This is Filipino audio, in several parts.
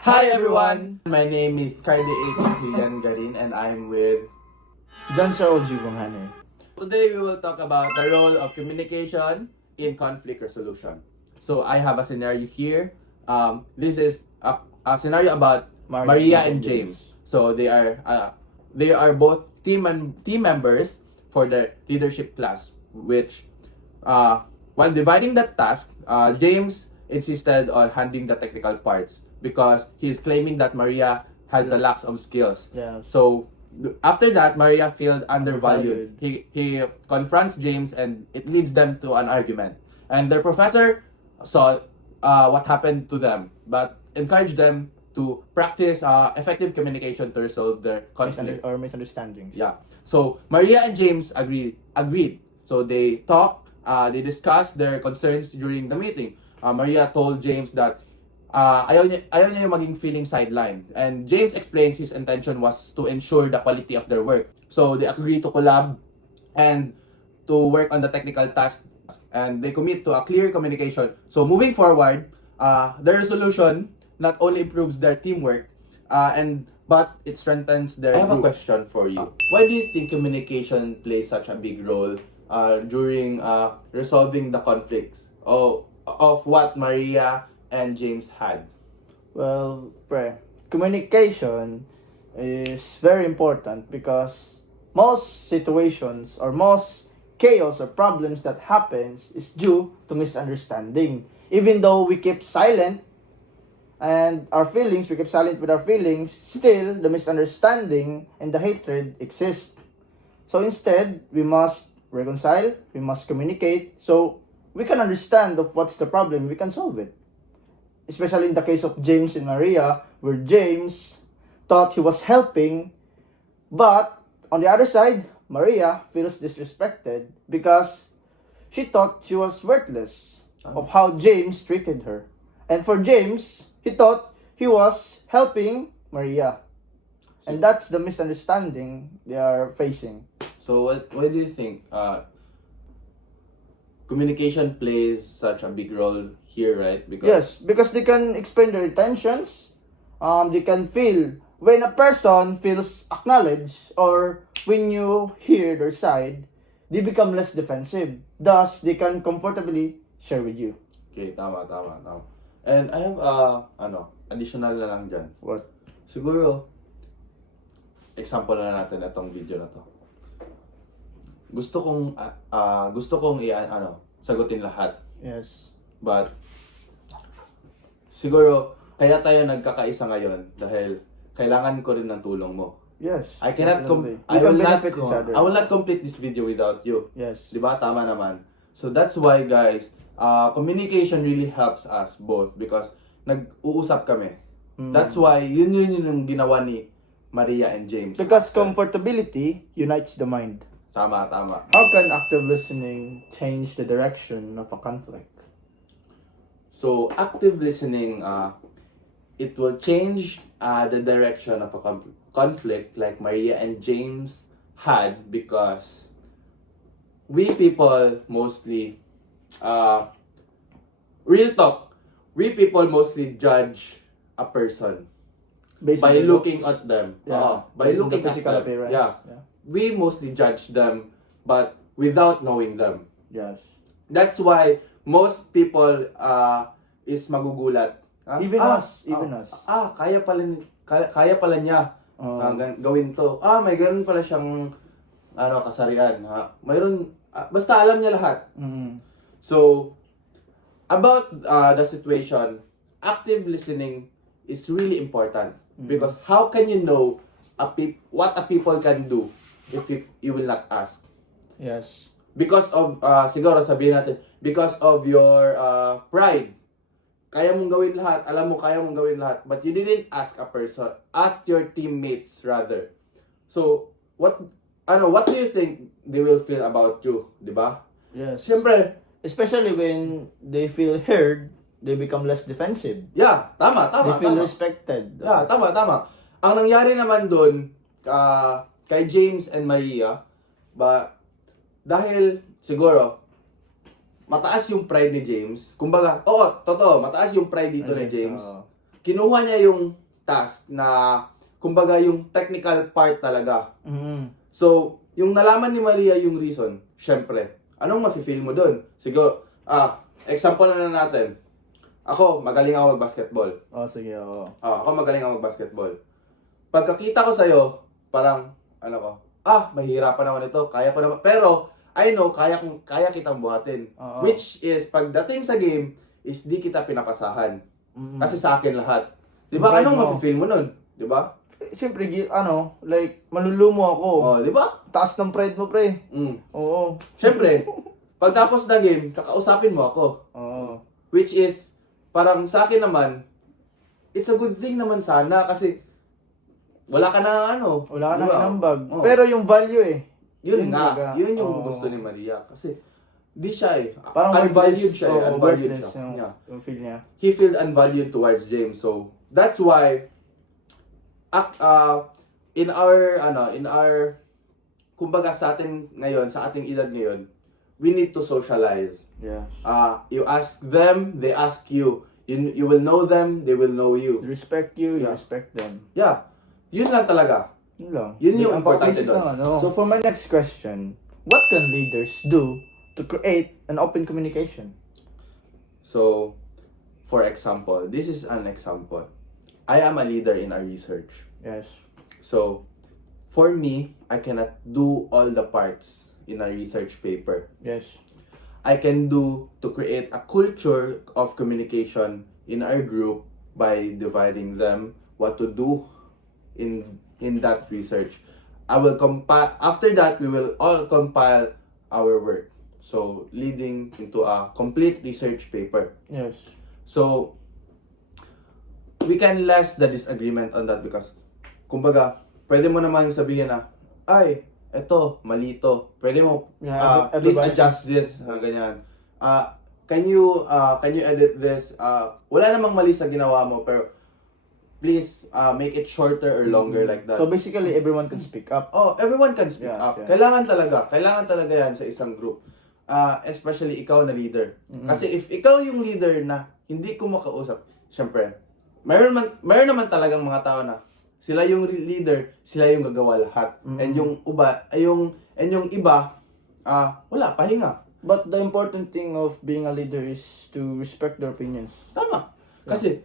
Hi everyone! My name is Carly A. Hillian Garin and I'm with... John Sir OG Banghanay. Today we will talk about the role of communication in conflict resolution. So I have a scenario here. This is a scenario about Maria and James. So they are both team members for the leadership class, which while dividing that task, James insisted on handling the technical parts because he's claiming that Maria has the lacks of skills. Yeah. So after that, Maria felt undervalued. He confronts James and it leads them to an argument. And their professor saw what happened to them, but encouraged them to practice effective communication to resolve their conflict. Misunderstandings. Yeah. So Maria and James agreed. So they talked, they discussed their concerns during the meeting. Maria told James that ayaw niya yung maging feeling sidelined. And James explains his intention was to ensure the quality of their work. So they agree to collab and to work on the technical task. And they commit to a clear communication. So moving forward, their resolution not only improves their teamwork, but it strengthens their group. I have a question for you. Why do you think communication plays such a big role during resolving the conflicts of what Maria and James had? Well, communication is very important because most situations or most chaos or problems that happens is due to misunderstanding. Even though we keep silent and we keep silent with our feelings, still the misunderstanding and the hatred exist. So instead, we must reconcile, we must communicate, so we can understand of what's the problem, we can solve it. Especially in the case of James and Maria, where James thought he was helping, but on the other side, Maria feels disrespected because she thought she was worthless of how James treated her. And for James, he thought he was helping Maria. And that's the misunderstanding they are facing. So why do you think communication plays such a big role here, right? Yes, because they can explain their intentions. They can feel when a person feels acknowledged or when you hear their side, they become less defensive. Thus, they can comfortably share with you. Okay, tama. And I have additional na lang dyan. What? Siguro, example na natin itong video na to. Gusto kong sagutin lahat. Yes. But siguro kaya tayo nagkakaisa ngayon dahil kailangan ko rin ng tulong mo. Yes. I cannot definitely. I will not other. complete this video without you. Yes. 'Di ba? Tama naman. So that's why guys, communication really helps us both because nag-uusap kami. That's why yun yung ginawa ni Maria and James. Because comfortability unites the mind. Tama. How can active listening change the direction of a conflict? So active listening, it will change the direction of a conflict like Maria and James had because we people mostly, real talk, we people mostly judge a person Based by on the looking looks. at them. Yeah. By Based on the looking at physical them. appearance. Yeah. We mostly judge them, but without knowing them. Yes. That's why most people is magugulat. Even us. Kaya pala niya gawin to. May ganun pala siyang kasarian. Mayroon basta alam niya lahat. So about the situation, active listening is really important because how can you know what a people can do if you will not ask? Yes. Because of siguro sabihin natin because of your pride. Kaya mong gawin lahat, alam mo kaya mong gawin lahat, but you didn't ask ask your teammates rather. So what do you think they will feel about you, 'di ba? Yes. Siyempre, Especially when they feel heard, they become less defensive. yeah, tama. They feel respected. Yeah, tama. Ang nangyari naman doon kay James and Maria, dahil siguro mataas yung pride ni James. Kumbaga, totoo, mataas yung pride dito ni James. kinuha niya yung task na, kumbaga, yung technical part talaga. So, yung nalaman ni Maria yung reason, syempre, anong mafe-feel mo doon? Siguro, example na natin. Ako, magaling ako mag-basketball. Sige, oo. Ako magaling ako mag-basketball. Pagkakita ko sa'yo, parang, mahihirapan ako nito, kaya ko naman. Pero, I know, kaya kitang buhatin. Oo. Which is, pagdating sa game, is di kita pinapasahan. Kasi sa akin lahat. Di ba? Pride Anong mo. mafe-feel mo nun? Di ba? Siyempre, like, malulumo ako. Di ba? Taas ng pride mo, pre. Oo. Siyempre, pagtapos na game, kakausapin mo ako. Oo. Which is, parang sa akin naman, it's a good thing naman sana kasi wala ka na Wala ka nang diba? inambag. Oo. Pero yung value Yun talaga. yun yung Oo. gusto ni Maria. Kasi, di siya Parang unvalued siya Oo, unvalued worthless siya. Yeah. yung feel niya. He felt unvalued towards James. So, that's why, in our, kumbaga sa ating ngayon, sa ating edad ngayon, we need to socialize. Yeah. You ask them, they ask you. You will know them, they will know you. You respect you, you Yeah. respect them. Yeah. Yun lang talaga. Yun lang. Yun yung Ang importante basic doon. lang, So for my next question, what can leaders do to create an open communication? So, for example, this is an example. I am a leader in our research. Yes. So, for me, I cannot do all the parts in a research paper. Yes. I can do to create a culture of communication in our group by dividing them what to do in that research. I will compile, after that we will all compile our work. So leading into a complete research paper. Yes. So we can less the disagreement on that because kumbaga, pwede mo naman sabihin na, ay, eto, mali to. Pwede mo, Yeah, please everybody- adjust this, ganyan. Can you edit this? Wala namang mali sa ginawa mo, pero please make it shorter or longer like that. So basically, everyone can speak up. Everyone can speak Yes, up. yes. Kailangan talaga yan sa isang group. Especially ikaw na leader. Kasi if ikaw yung leader na hindi ko makausap, syempre, mayroon naman talagang mga tao na sila yung leader, sila yung gagawa lahat. And yung iba, wala, pahinga. But the important thing of being a leader is to respect their opinions. Tama. Kasi,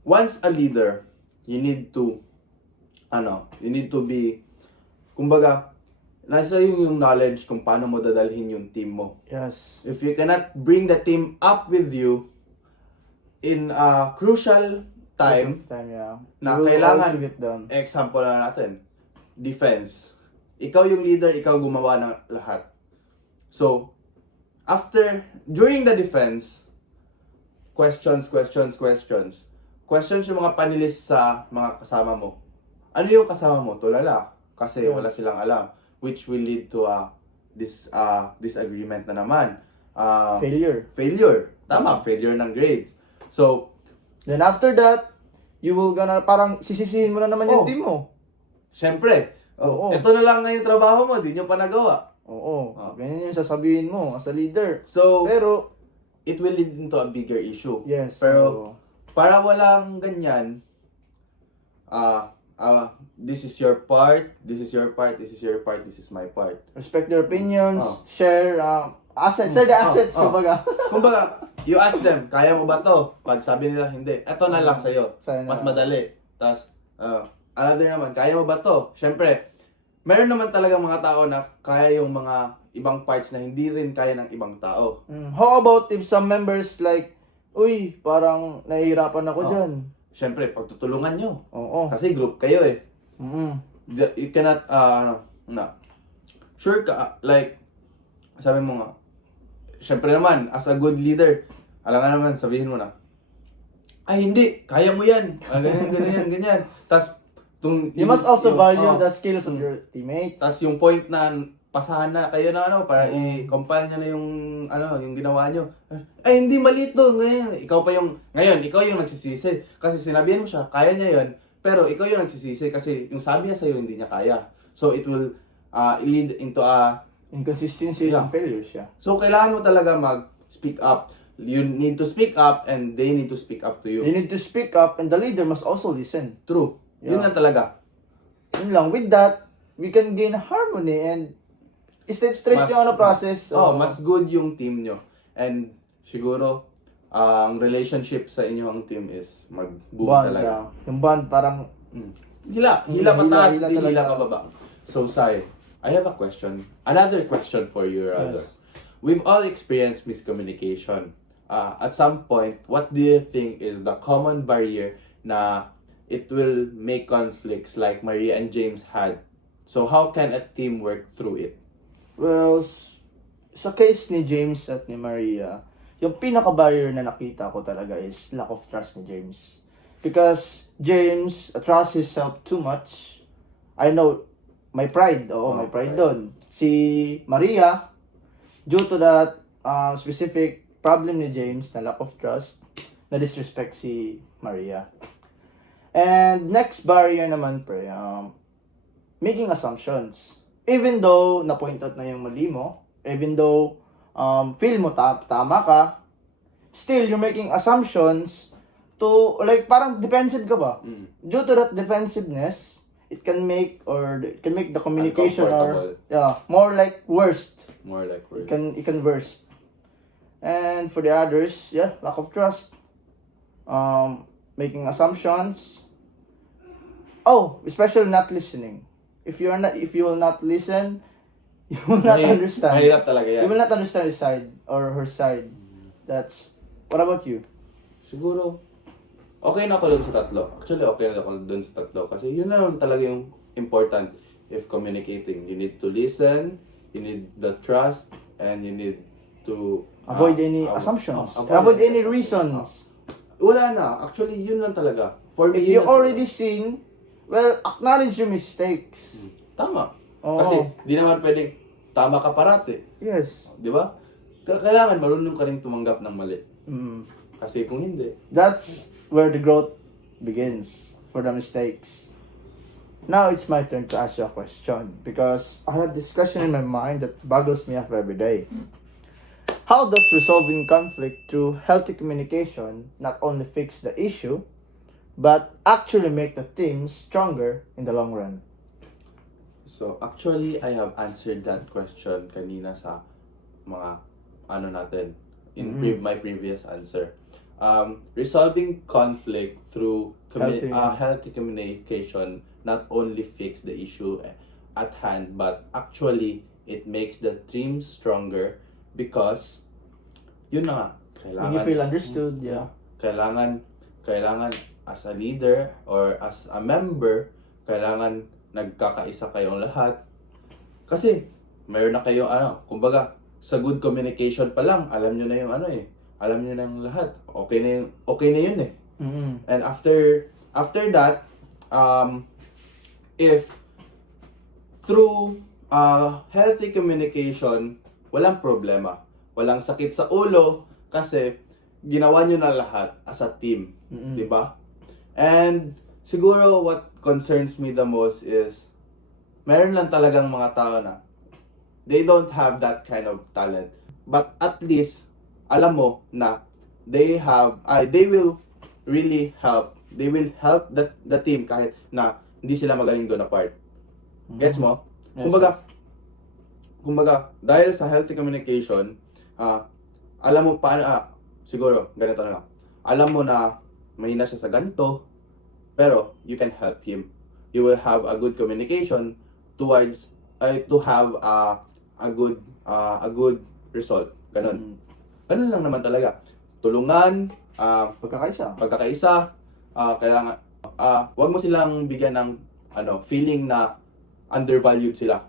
once a leader, you need to be, kumbaga, nasa yung knowledge kung paano mo dadalhin yung team mo. Yes. If you cannot bring the team up with you in a crucial time, Yeah. na You will kailangan- also get down. example na natin, defense. Ikaw yung leader, ikaw gumawa ng lahat. So, during the defense, questions yung mga panelists sa mga kasama mo. Ano yung kasama mo? Tulala. Kasi Yeah. wala silang alam. Which will lead to disagreement na naman. Failure. Tama, failure ng grades. So, Then after that, you will parang sisisihin mo na naman yung Oh. team mo. syempre, Oo. ito na lang ngayon trabaho mo, di nyo pa nagawa. Oo. Oh. Ganyan yung sasabihin mo as a leader. So, Pero, it will lead into a bigger issue. yes. Pero, para walang ganyan, this is your part, this is your part, this is your part, this is my part. respect their opinions, Oh. share assets, share the assets, kumbaga. Kumbaga, you ask them, kaya mo ba to? Pag sabi nila, hindi, eto na lang sa'yo. Sa'yo na Mas lang. madali. Tapos, another naman, kaya mo ba to? Siyempre, meron naman talaga mga tao na kaya yung mga ibang parts na hindi rin kaya ng ibang tao. How about if some members like, uy, parang nahihirapan ako Oh. dyan. Siyempre, pagtutulungan nyo. Oo. Kasi group kayo eh. Mm. You cannot, sure ka, like, sabi mo nga, syempre naman, as a good leader, alam nga naman, sabihin mo na, ay hindi, kaya mo yan, ganyan. Tapos, You must also value oh, the skills of your teammates. Tapos yung point na, pasahan na kayo na para i-compile niya na yung, yung ginawa nyo. Ay, hindi, mali to, ngayon. Ikaw yung nagsisisi. Kasi sinabihan mo siya, kaya niya yun, pero ikaw yung nagsisisi kasi yung sabi niya sa'yo, hindi niya kaya. So, it will lead into a Inconsistencies Yeah. and failures, yeah. So, kailangan mo talaga mag-speak up. you need to speak up and they need to speak up to you. You need to speak up and the leader must also listen. True. Yun Yeah. lang talaga. Yun lang. With that, we can gain harmony and straight yung process. Mas good yung team nyo. And siguro, ang relationship sa inyong team is mag-boom bond, talaga. yeah. Yung bond parang Hila Hila pataas, talaga. di hila pababa. So, Sai, I have a question. Another question for you, rather. Yes. We've all experienced miscommunication. At some point, what do you think is the common barrier na it will make conflicts like Maria and James had? So, how can a team work through it? well, sa case ni James at ni Maria, yung pinaka-barrier na nakita ko talaga is lack of trust ni James. Because James trusts himself too much. I know, may pride. May pride pride. doon. Si Maria, due to that specific problem ni James na lack of trust, na disrespect si Maria. And next barrier naman, pre, making assumptions. Even though na-point out na yung mali mo, even though feel mo tama ka, still you're making assumptions to, like, parang defensive ka ba? Due to that defensiveness, it can make the communication or more like worst. More like It can worst. And for the others, lack of trust. Making assumptions. Especially not listening. If you will not listen, you will not understand. Mahirap talaga yan. You will not understand his side or her side. What about you? Siguro, okay na ako dun sa tatlo. Actually, okay na ako dun sa tatlo. Kasi yun na talaga yung important if communicating. You need to listen, you need the trust, and you need to Avoid any assumptions. Avoid any reasons. Wala na. Actually, yun lang talaga. For me, If you already seen, acknowledge your mistakes. Tama. Oo. Kasi, di naman pwedeng tama ka parati. Yes. Di ba? Kailangan marunong ka rin tumanggap ng mali. Mm. Kasi kung hindi, That's where the growth begins for the mistakes. Now it's my turn to ask you a question because I have this question in my mind that boggles me up every day. How does resolving conflict through healthy communication not only fix the issue, but actually make the team stronger in the long run? so actually, I have answered that question kanina sa mga natin in my previous answer. Resolving conflict through healthy communication not only fix the issue at hand, but actually it makes the team stronger because yun na nga, When you feel understood, kailangan as a leader or as a member, kailangan nagkakaisa kayong lahat. Kasi mayroon na kayong kumbaga sa good communication pa lang, alam nyo na yung alam nyo na yung lahat. Okay na yun eh. Mm-hmm. And after that, if through healthy communication, walang problema. Walang sakit sa ulo kasi ginawa nyo na lahat as a team. Mm-hmm. Di ba? And siguro what concerns me the most is meron lang talagang mga tao na they don't have that kind of talent. But at least, alam mo na they will really help. They will help the team kahit na hindi sila magaling doon na part. Gets mo? Yes, Kumbaga, dahil sa healthy communication, alam mo paano, siguro, ganito na lang. Alam mo na mahina siya sa ganito, pero you can help him. You will have a good communication towards, to have a good result. Ganun. Ganun lang naman talaga. Tulungan, pagkakaisa, kailangan, wag mo silang bigyan ng feeling na undervalued sila.